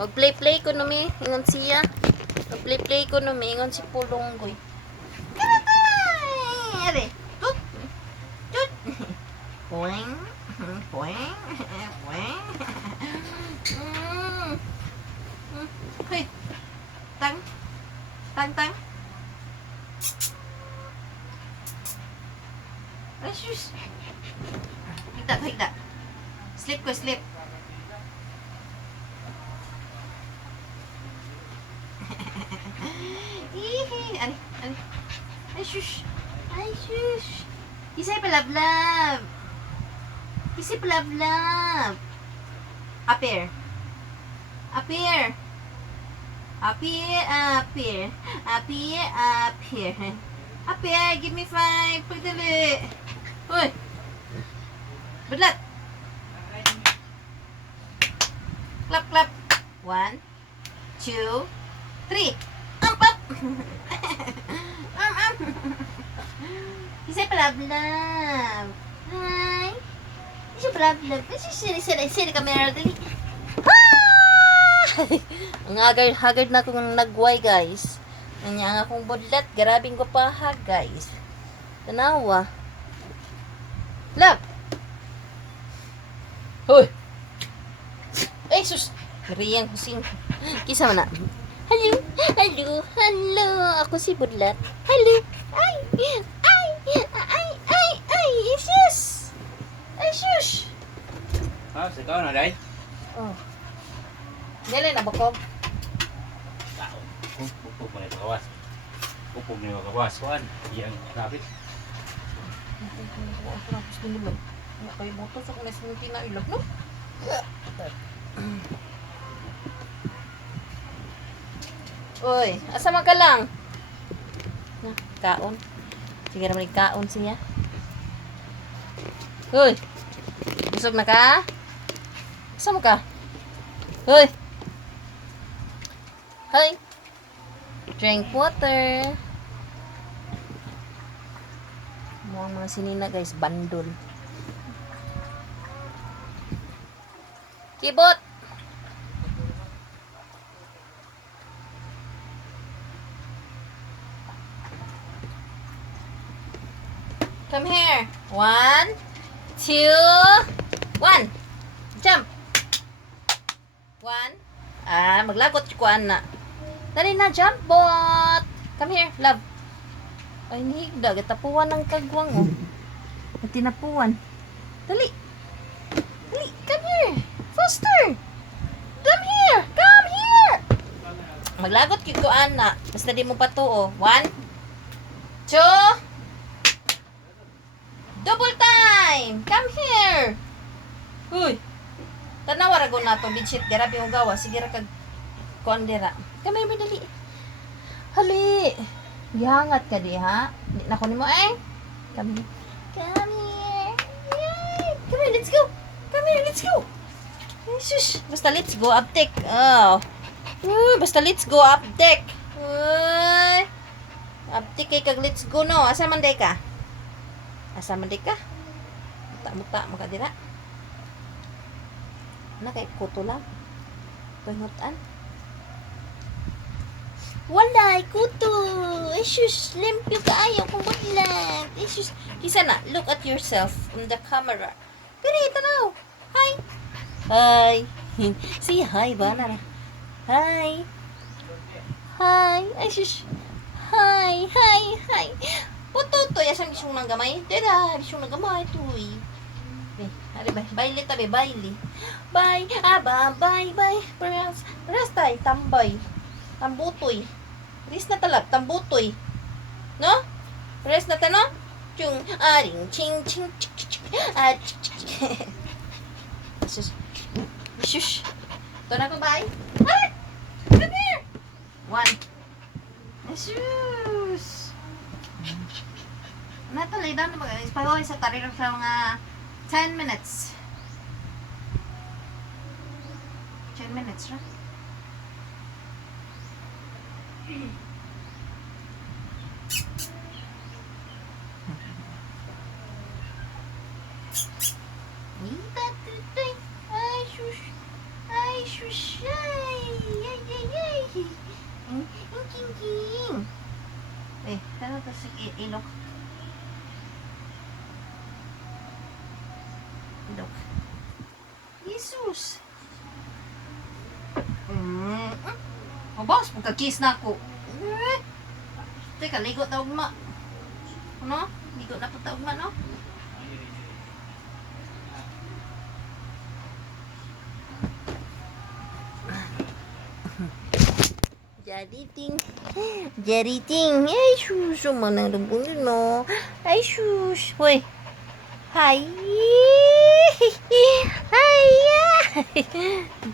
Mag-play-play ko no mi. Ingon siya. Mag-play-play ko no mi. Ingon si Pulonggoy. Are. Tut. Tut. Poing. Poing. Poing. Hey. Tang. Tang, tang. Ay, sus. Higda, higda. Sleep ko, sleep. Ihi. Ani, ani. Ay, sus. Ay, sus. Kisay palablab. Kisay palablab. Appear. Appear. Appear, appear. Appear, appear. Appear, give me 5. Pagdali. Uy. Budlat. Clap, clap. 1, 2, 3. Up, up. Isa'y palablab. Hi. Isa'y palablab. Siri camera dali. Ang haggard na akong nagway, guys. Ang akong budlat. Garabing ko pa ha, guys. Tanawa. Lab. Hoy. Ay, sus. Riyang kusing. Kisa mo na. Hello. Hello. Hello. Ako si budlat. Hello. Ay. Ay. Ay. Ay. Ay. Sus. Ay, sus. Ah, ikaw na, day? Oh. Dili na bakog. Bukog mo na ito kawas. Bukog mo na ito kawas. Kuhan, iyang rapid. Tapos nilog. Wala kayo butos ako na sinunti na ilog, no? Uy, asa man ka lang? Na, kaon. Sige naman kaon siya. Uy, busog na ka? Asa mo ka? Uy! Hi! Drink water. Mga sinina guys, bandol. Kibot! Come here. 1, 2, 1. Jump. 1. Maglagot ko na. Dali na, jump bot. Come here, love. Ay, nihigda. Gatapuan ng kagwang, oh. At tinapuan. Dali. Dali, come here. Faster. Come here. Come here. Maglagot ko na. Basta di mo pa to, oh. 1, 2. Double time. Come here. Uy. Tanawa ra na to bitchit grabe yung gawa sige ra kag kondera kamay mo dali hali gihangat ka di ha di na ko nimo come here yay come here let's go come here let's go shush basta let's go uptick basta let's go uptick uptick kay kag let's go no asa man day ka muta maka dira na kay kuto lang. Tungutan. Wala, kuto. Isus, limpyo kaayo kung budlag. Isus, kisa na, look at yourself on the camera. Pero tanaw. Hi. Hi. Say hi ba na? Hi. Hi. Isus. Hi. Hi. Hi. Puto to, yasang bisong ng gamay. Dada, bisong ng gamay. Tuy. Ari bay, baili tabi, baili. Bye, bye. Paras tay, tambay. Tambutoy. Paras na talab, tambutoy. No? Paras na tano? Chung, aring, ching, ching, chik, chik, chik, chik. Shush. Ito na ko, bye. Ay! Come here! 1. Shush. Natalay daw na mag-alis. Pag-uwi sa tarirang sa mga 10 minutes. 10 minutes, right? Ay, shush. Ay, shush. Ay. Kasi ilok. Ilok. Jesus! Mabas, pagka-kiss na ako. Teka, ligot na ugma. Ano? Ligot na po ta ugma, no? Jariting. Jariting. Ay, sus. Manang lubong yun, no? Ay, sus. Hoy. Hi. Hi.